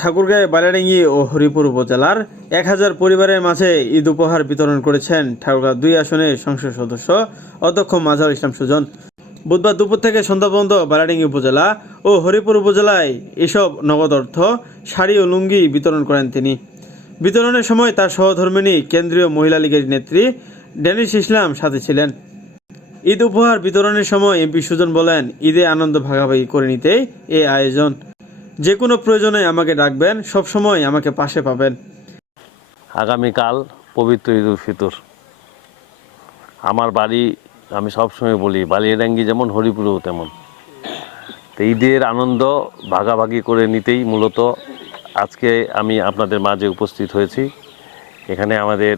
ঠাকুরগাঁও বালাডাঙ্গি ও হরিপুর উপজেলার এক হাজার পরিবারের মাঝে ঈদ উপহার বিতরণ করেছেন ঠাকুরগাঁও দুই আসনের সংসদ সদস্য অধ্যক্ষ মাজার ইসলাম সুজন। বুধবার দুপুর থেকে সন্ধ্যা পর্যন্ত বালাডাঙ্গি উপজেলা ও হরিপুর উপজেলায় এসব নগদ অর্থ, শাড়ি ও লুঙ্গি বিতরণ করেন তিনি। বিতরণের সময় তার সহধর্মিনী, কেন্দ্রীয় মহিলা লীগের নেত্রী ড্যানিশ ইসলাম সাথে ছিলেন। ঈদ উপহার বিতরণের সময় এমপি সুজন বলেন, ঈদে আনন্দ ভাগাভাগি করে নিতেই এই আয়োজন। যে কোনো প্রয়োজনে আমাকে ডাকবেন সব সময় আমাকে পাশে পাবেন। আগামীকাল পবিত্র ঈদ উল ফিতর। আমার বাড়ি, আমি সবসময় বলি, বালিয়াডাঙ্গি যেমন, হরিপুরও তেমন। তো ঈদের আনন্দ ভাগাভাগি করে নিতেই মূলত আজকে আমি আপনাদের মাঝে উপস্থিত হয়েছি। এখানে আমাদের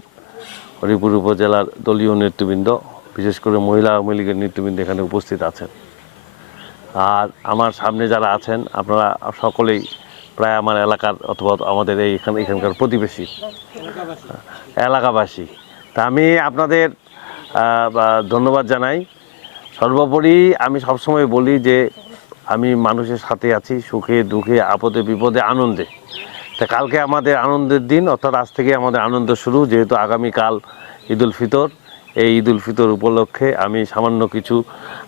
হরিপুর উপজেলার দলীয় নেতৃবৃন্দ, বিশেষ করে মহিলা আওয়ামী লীগের নেতৃবৃন্দ এখানে উপস্থিত আছেন। আর আমার সামনে যারা আছেন, আপনারা সকলেই প্রায় আমার এলাকার অথবা আমাদের এই এখানে এখানকার প্রতিবেশী। এলাকাবাসী। তা আমি আপনাদের ধন্যবাদ জানাই। সর্বোপরি আমি সবসময় বলি যে আমি মানুষের সাথে আছি, সুখে, দুঃখে, আপদে, বিপদে, আনন্দে। তা কালকে আমাদের আনন্দের দিন, অর্থাৎ আজ থেকে আমাদের আনন্দ শুরু, যেহেতু আগামীকাল ঈদ উল ফিতর। এই ঈদ উল ফিতর উপলক্ষে আমি সামান্য কিছু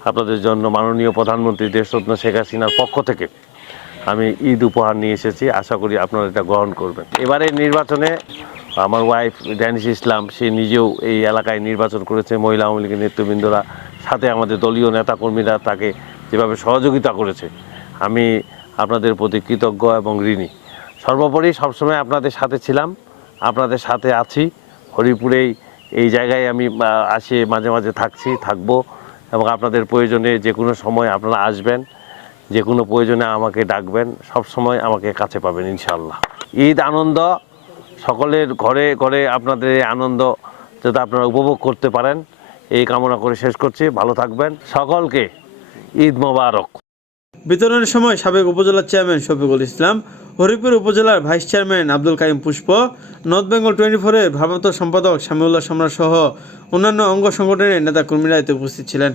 আপনাদের জন্য মাননীয় প্রধানমন্ত্রী দেশরত্ন শেখ হাসিনার পক্ষ থেকে আমি ঈদ উপহার নিয়ে এসেছি। আশা করি আপনারা এটা গ্রহণ করবেন। এবারে নির্বাচনে আমার ওয়াইফ ড্যানিশ ইসলাম, সে নিজেও এই এলাকায় নির্বাচন করেছে। মহিলা আওয়ামী লীগের নেতৃবৃন্দরা সাথে আমাদের দলীয় নেতাকর্মীরা তাকে যেভাবে সহযোগিতা করেছে, আমি আপনাদের প্রতি কৃতজ্ঞ এবং ঋণী। সর্বোপরি সবসময় আপনাদের সাথে ছিলাম, আপনাদের সাথে আছি। হরিপুরেই এই জায়গায় আমি আসি, মাঝে মাঝে থাকছি, থাকব এবং আপনাদের প্রয়োজনে যে কোনো সময় আপনারা আসবেন, যে কোনো প্রয়োজনে আমাকে ডাকবেন, সব সময় আমাকে কাছে পাবেন ইনশাল্লাহ ঈদ আনন্দ, সকলের ঘরে ঘরে আপনাদের এই আনন্দ যাতে আপনারা উপভোগ করতে পারেন, এই কামনা করে শেষ করছি, ভালো থাকবেন, সকলকে ঈদ মোবারক। বিতরণের সময় সাবেক উপজেলা চেয়ারম্যান শফিকুল ইসলাম, হরিপুর উপজেলার vice chairman Abdul Kaium Pushpa, north Bengal twenty ফোরের ভারপ্রাপ্ত সম্পাদক শামিউল্লাহ সম্রাট সহ অন্যান্য অঙ্গ সংগঠনের নেতাকর্মীরা এতে উপস্থিত ছিলেন।